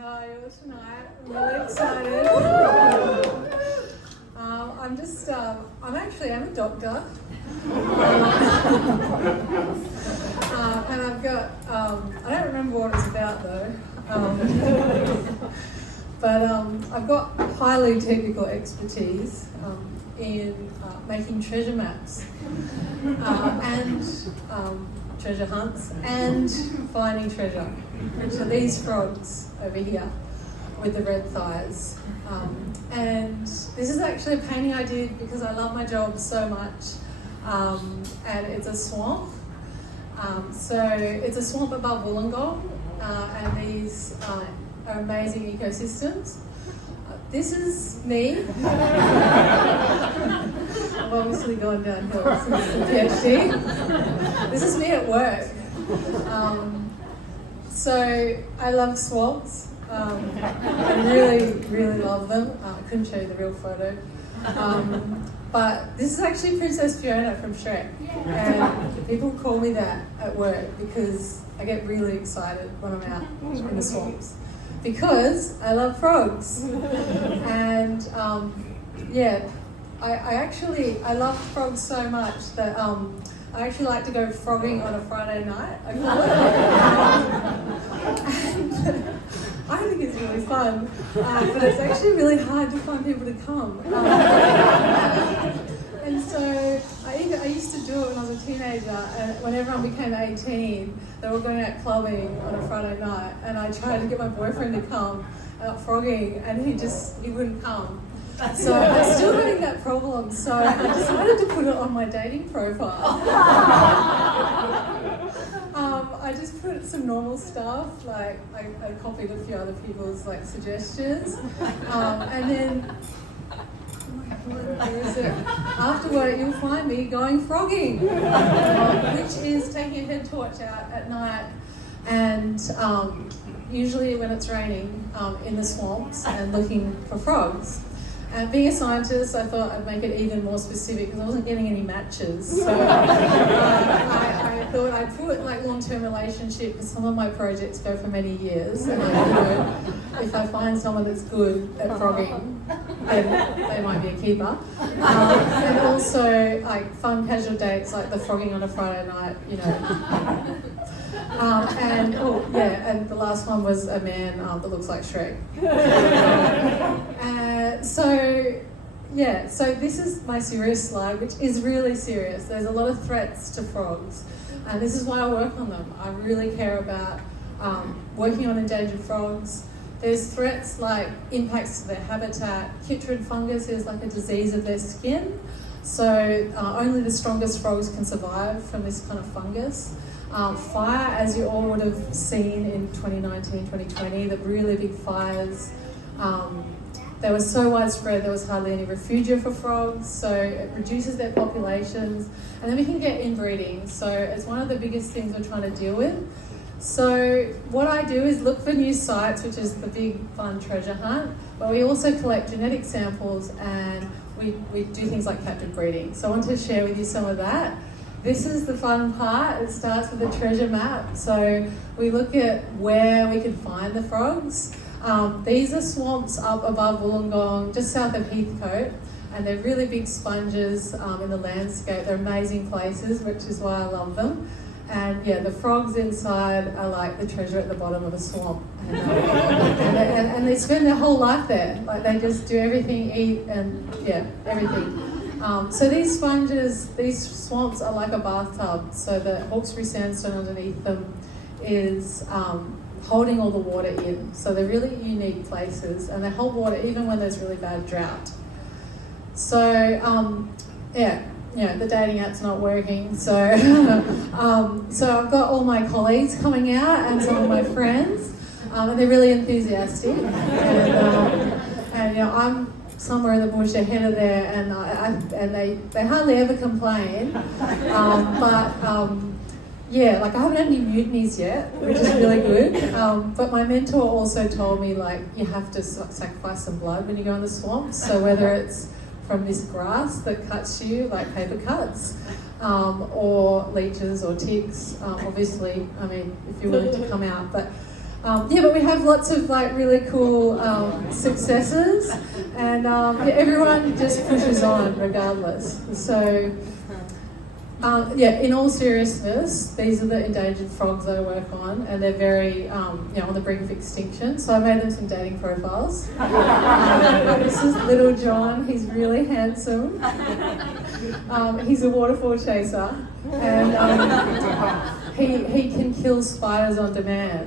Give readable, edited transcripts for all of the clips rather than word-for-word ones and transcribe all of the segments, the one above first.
How are you tonight? I'm really excited. I'm a doctor. And I've got, I don't remember what it's about though. But I've got highly technical expertise in making treasure maps and treasure hunts and finding treasure, which are these frogs over here with the red thighs. And this is actually a painting I did because I love my job so much, and it's a swamp. So it's a swamp above Wollongong, and these are amazing ecosystems. This is me. I've obviously gone downhill since the PhD. This is me at work. So I love swamps. I really, really love them. I couldn't show you the real photo. But this is actually Princess Fiona from Shrek. And people call me that at work because I get really excited when I'm out in the swamps. Because I love frogs. And I love frogs so much that I actually like to go frogging on a Friday night, I call it. And I think it's really fun, but it's actually really hard to find people to come. And so I used to do it when I was a teenager, and when everyone became 18, they were going out clubbing on a Friday night, and I tried to get my boyfriend to come out frogging, and he wouldn't come. So I'm still having that problem, so I decided to put it on my dating profile. I just put some normal stuff, like I copied a few other people's suggestions, and then after work you'll find me going frogging, which is taking a head torch out at night, and usually when it's raining in the swamps and looking for frogs. And being a scientist, I thought I'd make it even more specific because I wasn't getting any matches. So I thought I'd put long-term relationship because some of my projects go for many years. And if I find someone that's good at frogging, then they might be a keeper. And also fun casual dates like the frogging on a Friday night, and the last one was a man that looks like Shrek. So this is my serious slide, which is really serious. There's a lot of threats to frogs, and this is why I work on them. I really care about working on endangered frogs. There's threats like impacts to their habitat. Chytrid fungus is like a disease of their skin, so only the strongest frogs can survive from this kind of fungus. Fire, as you all would have seen in 2019, 2020, the really big fires, they were so widespread there was hardly any refugia for frogs, so it reduces their populations, and then we can get inbreeding. So it's one of the biggest things we're trying to deal with. So what I do is look for new sites, which is the big fun treasure hunt, but we also collect genetic samples and we do things like captive breeding. So I want to share with you some of that. This is the fun part. It starts with a treasure map. So we look at where we can find the frogs. These are swamps up above Wollongong, just south of Heathcote, and they're really big sponges in the landscape. They're amazing places, which is why I love them. And the frogs inside are like the treasure at the bottom of a swamp. And they spend their whole life there. They just do everything, eat, and everything. So these sponges, these swamps are like a bathtub. So the Hawkesbury sandstone underneath them is holding all the water in. So they're really unique places, and they hold water even when there's really bad drought. So the dating app's not working. So so I've got all my colleagues coming out and some of my friends, and they're really enthusiastic. And I'm somewhere in the bush ahead of there, and they hardly ever complain. I haven't had any mutinies yet, which is really good. But my mentor also told me you have to sacrifice some blood when you go in the swamps. So whether it's from this grass that cuts you like paper cuts, or leeches or ticks, obviously, if you're willing to come out. But Yeah, but we have lots of like really cool successes, and yeah, everyone just pushes on regardless. So yeah, in all seriousness, these are the endangered frogs I work on, and they're very, you know, on the brink of extinction. So I made them some dating profiles. This is Little John. He's really handsome. He's a waterfall chaser, and he can kill spiders on demand.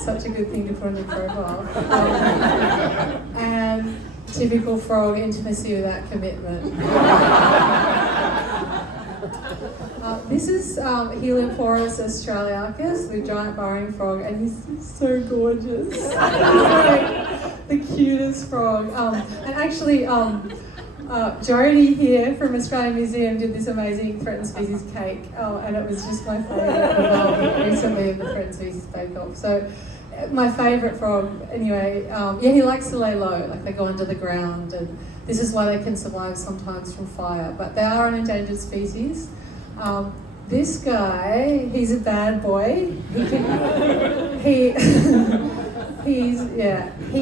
Such a good thing to put on your profile. And typical frog, intimacy without commitment. This is Helioporus australiacus, the giant burrowing frog, and he's so gorgeous. He's like the cutest frog. And actually, Jodie here from Australian Museum did this amazing threatened species cake, and it was just my favourite recently in the threatened species bake-off. So, my favourite frog, anyway, yeah, he likes to lay low, like they go under the ground, and this is why they can survive sometimes from fire, but they are an endangered species. This guy, he's a bad boy. He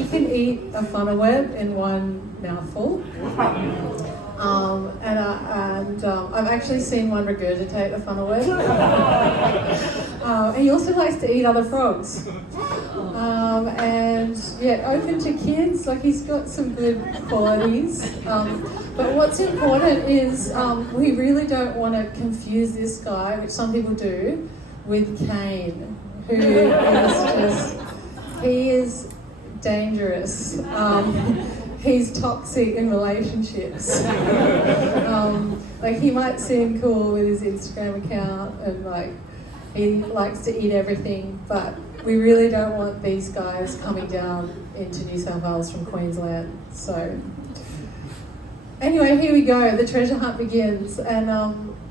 can eat a funnel web in one mouthful. I've actually seen one regurgitate a funnel web. And he also likes to eat other frogs. And yeah, open to kids, like he's got some good qualities. But what's important is we really don't want to confuse this guy, which some people do, with Cain, who he is dangerous. He's toxic in relationships. Like he might seem cool with his Instagram account and like he likes to eat everything, but we really don't want these guys coming down into New South Wales from Queensland. So anyway, here we go. The treasure hunt begins, and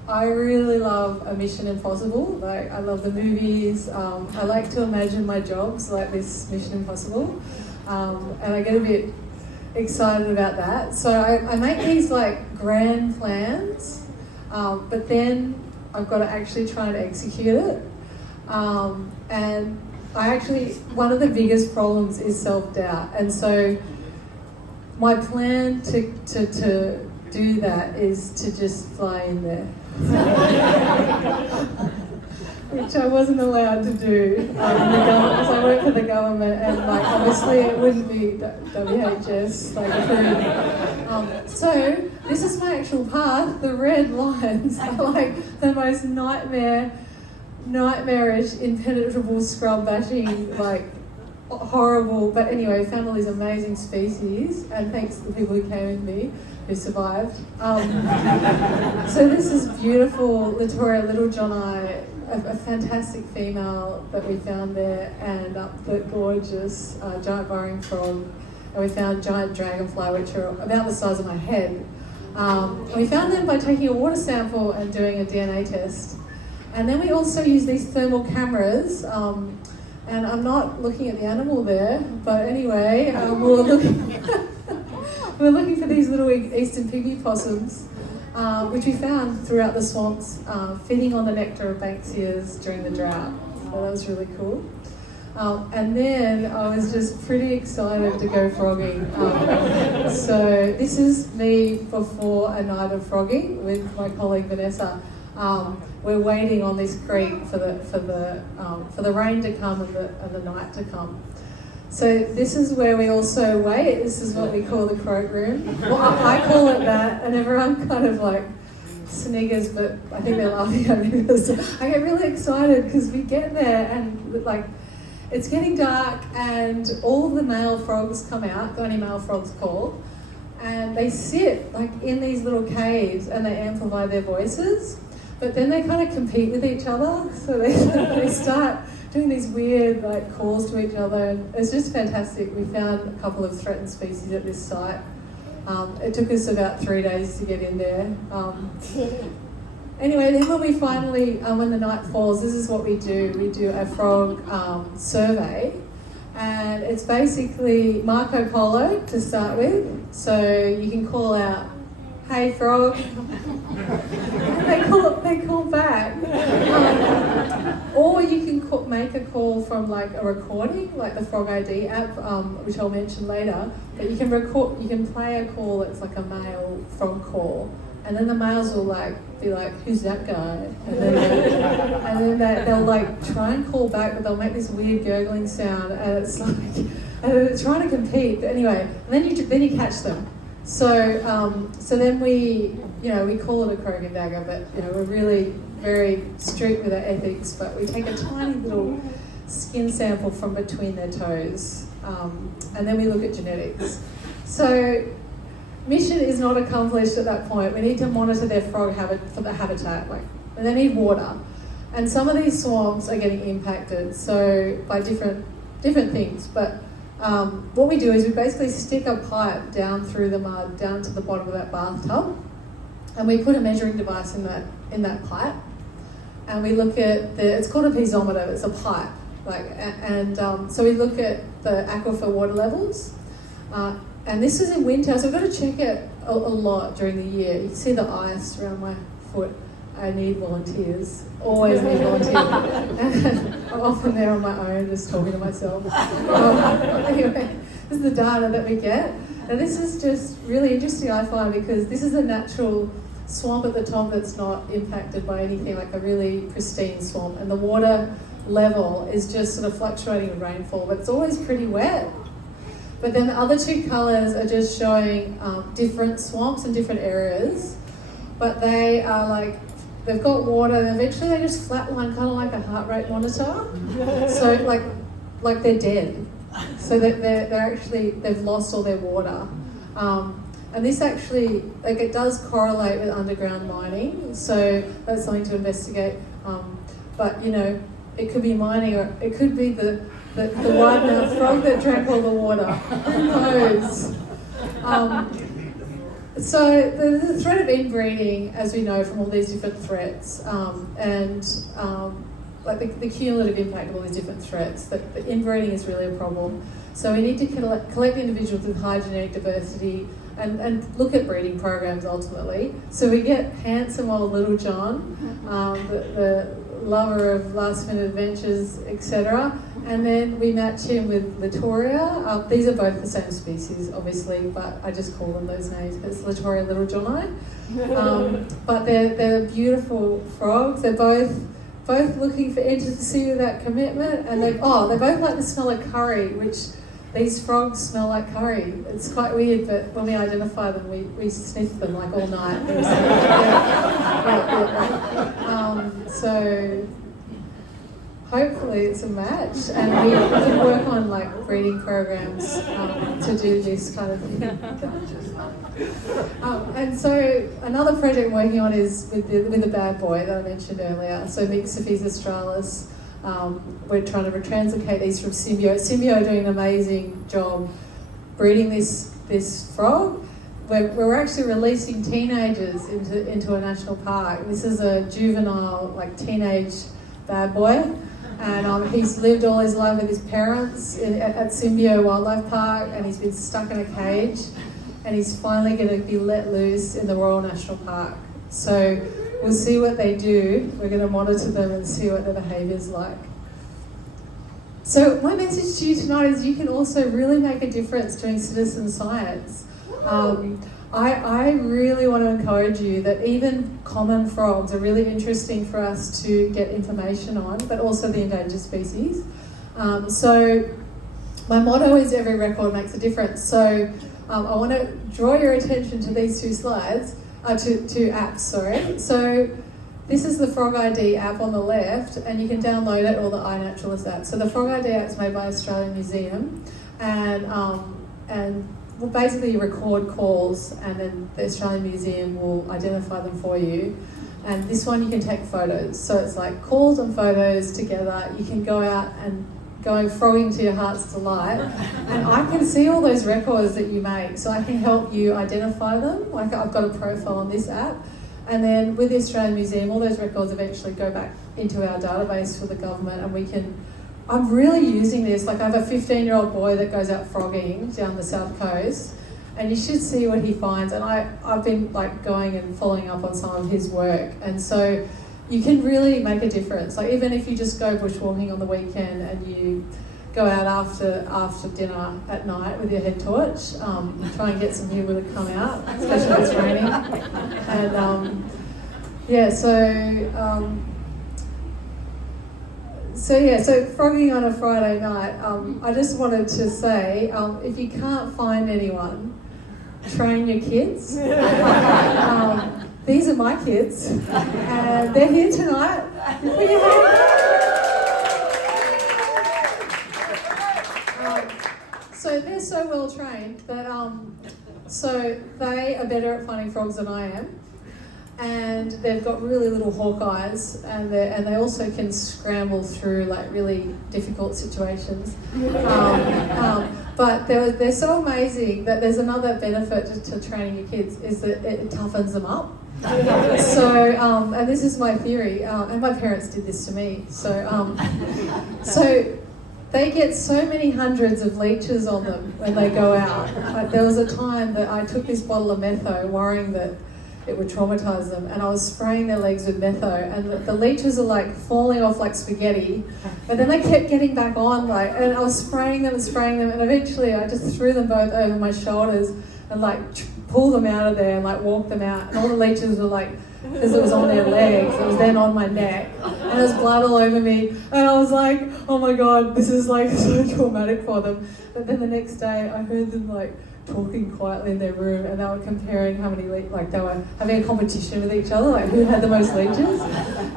I really love a Mission Impossible. Like I love the movies. I like to imagine my jobs like this Mission Impossible, and I get a bit excited about that. So I make these like grand plans, but then I've got to actually try and execute it. And one of the biggest problems is self-doubt. And so my plan to do that is to just fly in there. Which I wasn't allowed to do in the government, because I work for the government, and like obviously it wouldn't be WHS like approved. So this is my actual path. The red lines are like the most nightmarish, impenetrable scrub bashing, like horrible. But anyway, found all these amazing species, and thanks to the people who came with me who survived. So this is beautiful Latoria Littlejohni, a fantastic female that we found there, and the gorgeous giant burrowing frog, and we found giant dragonfly, which are about the size of my head. And we found them by taking a water sample and doing a DNA test. And then we also use these thermal cameras, and I'm not looking at the animal there, but anyway, we're looking for these little eastern pygmy possums, which we found throughout the swamps, feeding on the nectar of Banksias during the drought. So that was really cool. And then I was just pretty excited to go frogging. So this is me before a night of frogging with my colleague Vanessa. We're waiting on this creek for the rain to come and the night to come. So this is where we also wait. This is what we call the croak room. Well, I call it that, and everyone kind of like sniggers, but I think they're laughing at me because I get really excited because we get there and like it's getting dark and all the male frogs come out, the only male frogs call, and they sit like in these little caves and they amplify their voices, but then they kind of compete with each other, so they start doing these weird like calls to each other, and it's just fantastic. We found a couple of threatened species at this site. It took us about 3 days to get in there. Anyway, then when we finally, when the night falls, this is what we do. We do a frog survey, and it's basically Marco Polo to start with. So you can call out, "Hey frog," and they call back. Or you can make a call from like a recording, like the Frog ID app, which I'll mention later. But you can play a call that's like a male frog call, and then the males will be like, "Who's that guy?" And then they'll like try and call back, but they'll make this weird gurgling sound, and it's like, and they're trying to compete. But anyway, and then you catch them. So then we call it a croak and dagger, but we're really very strict with our ethics. But we take a tiny little skin sample from between their toes, and then we look at genetics. So mission is not accomplished at that point. We need to monitor their frog habitat, and they need water. And some of these swamps are getting impacted, so by different things. But what we do is we basically stick a pipe down through the mud, down to the bottom of that bathtub, and we put a measuring device in that pipe, and we look at it's called a piezometer. It's a pipe, so we look at the aquifer water levels. And this is in winter, so we've got to check it a lot during the year. You can see the ice around my foot. I need volunteers. Always need volunteers. I'm often there on my own, just talking to myself. Anyway, this is the data that we get. And this is just really interesting, I find, because this is a natural swamp at the top that's not impacted by anything, like a really pristine swamp. And the water level is just sort of fluctuating with rainfall, but it's always pretty wet. But then the other two colours are just showing different swamps in different areas, but they are they've got water, and eventually they just flatline, kind of like a heart rate monitor. So like they're dead. So that they've lost all their water. And this actually, it does correlate with underground mining, so that's something to investigate. But it could be mining, or it could be the wide-mouthed frog that drank all the water. Who knows? So the threat of inbreeding, as we know from all these different threats, and the cumulative impact of all these different threats, that the inbreeding is really a problem. So we need to collect individuals with high genetic diversity and look at breeding programs ultimately. So we get handsome old Little John, the lover of last-minute adventures, etc. And then we match him with Latoria. These are both the same species, obviously, but I just call them those names. It's Latoria Little Johnni. But they're beautiful frogs. They're both looking for intimacy without commitment, and they both like the smell of curry, which these frogs smell like curry. It's quite weird, but when we identify them, we sniff them all night. So hopefully it's a match, and we can work on breeding programs to do this kind of thing. And so another project I'm working on is with the bad boy that I mentioned earlier. So Myxophes australis. We're trying to retranslocate these from Symbio. Symbio are doing an amazing job breeding this frog. We're actually releasing teenagers into a national park. This is a juvenile, teenage bad boy, and he's lived all his life with his parents at Symbio Wildlife Park, and he's been stuck in a cage, and he's finally going to be let loose in the Royal National Park. So we'll see what they do. We're going to monitor them and see what their behaviour's like. So my message to you tonight is you can also really make a difference doing citizen science. I really want to encourage you that even common frogs are really interesting for us to get information on, but also the endangered species. So my motto is every record makes a difference. So I want to draw your attention to these two slides, two apps, sorry. So this is the Frog ID app on the left, and you can download it, or the iNaturalist app. So the Frog ID app is made by Australian Museum, and well, basically you record calls, and then the Australian Museum will identify them for you. And this one you can take photos. So it's like calls and photos together. You can go out and go frogging to your heart's delight. And I can see all those records that you make, so I can help you identify them. I've got a profile on this app. And then with the Australian Museum, all those records eventually go back into our database for the government, and I'm really using this. I have a 15-year-old boy that goes out frogging down the south coast, and you should see what he finds. And I've been going and following up on some of his work. And so you can really make a difference. Like even if you just go bushwalking on the weekend and you go out after dinner at night with your head torch, try and get some people to come out, especially if it's raining. And so frogging on a Friday night, I just wanted to say, if you can't find anyone, train your kids. These are my kids, and they're here tonight. So they're so well trained that so they are better at finding frogs than I am, and they've got really little hawk eyes, and they also can scramble through like really difficult situations. But they're so amazing that there's another benefit to training your kids is that it toughens them up. So and this is my theory, and my parents did this to me. So they get so many hundreds of leeches on them when they go out. Like, there was a time that I took this bottle of metho, worrying that it would traumatise them, and I was spraying their legs with metho, and the leeches are like falling off like spaghetti, but then they kept getting back on, like, and I was spraying them, and eventually I just threw them both over my shoulders and like pulled them out of there and like walked them out, and all the leeches were like, because it was on their legs, it was then on my neck, and there's blood all over me, and I was like, oh my god, this is like so traumatic for them. But then the next day I heard them like talking quietly in their room, and they were comparing how many like they were having a competition with each other, like who had the most leeches.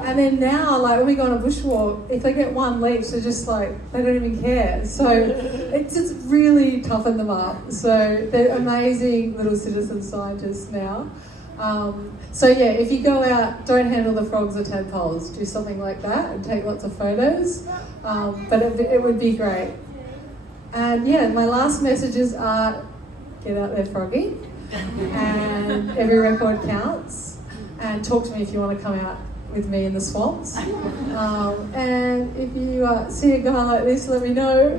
And then now, like when we go on a bushwalk, if they get one leech, they're just like, they don't even care. So it's just really toughened them up. So they're amazing little citizen scientists now. So yeah, if you go out, don't handle the frogs or tadpoles. Do something like that and take lots of photos. But it would be great. And yeah, my last messages are: get out there froggy, and every record counts, and talk to me if you want to come out with me in the swamps. And if you see a guy like this, let me know.